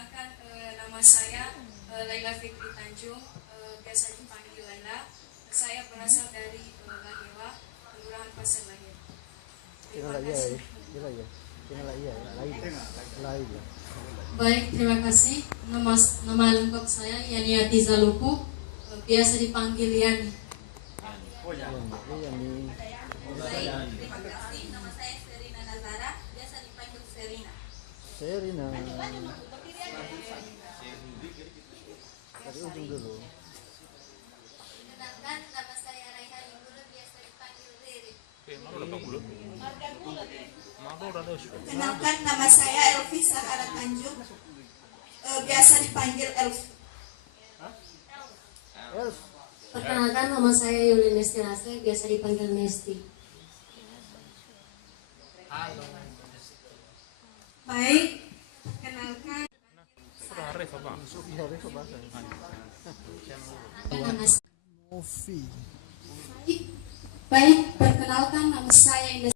Perkenalkan, nama saya Laila Fikri Tanjung, biasa dipanggil Laila. Saya berasal dari Lahewa, Kelurahan Pasar Lahir. Terima kasih. Baik, terima kasih. Nama lengkap saya Yani Zaluku, biasa dipanggil Yani. Baik, terima kasih. Nama saya Serina Nazara, biasa dipanggil Serina. Serina. Dari ujung dulu. Perkenalkan, nama saya Raihan Inggul, biasa dipanggil Riri. Perkenalkan, nama saya Elvi Sahara Tanjung, biasa dipanggil Elf. Perkenalkan, nama saya Yuli Nesti Rasa, biasa dipanggil Nesti. Baik, perkenalkan. Movie. Baik, perkenalkan nama saya Indah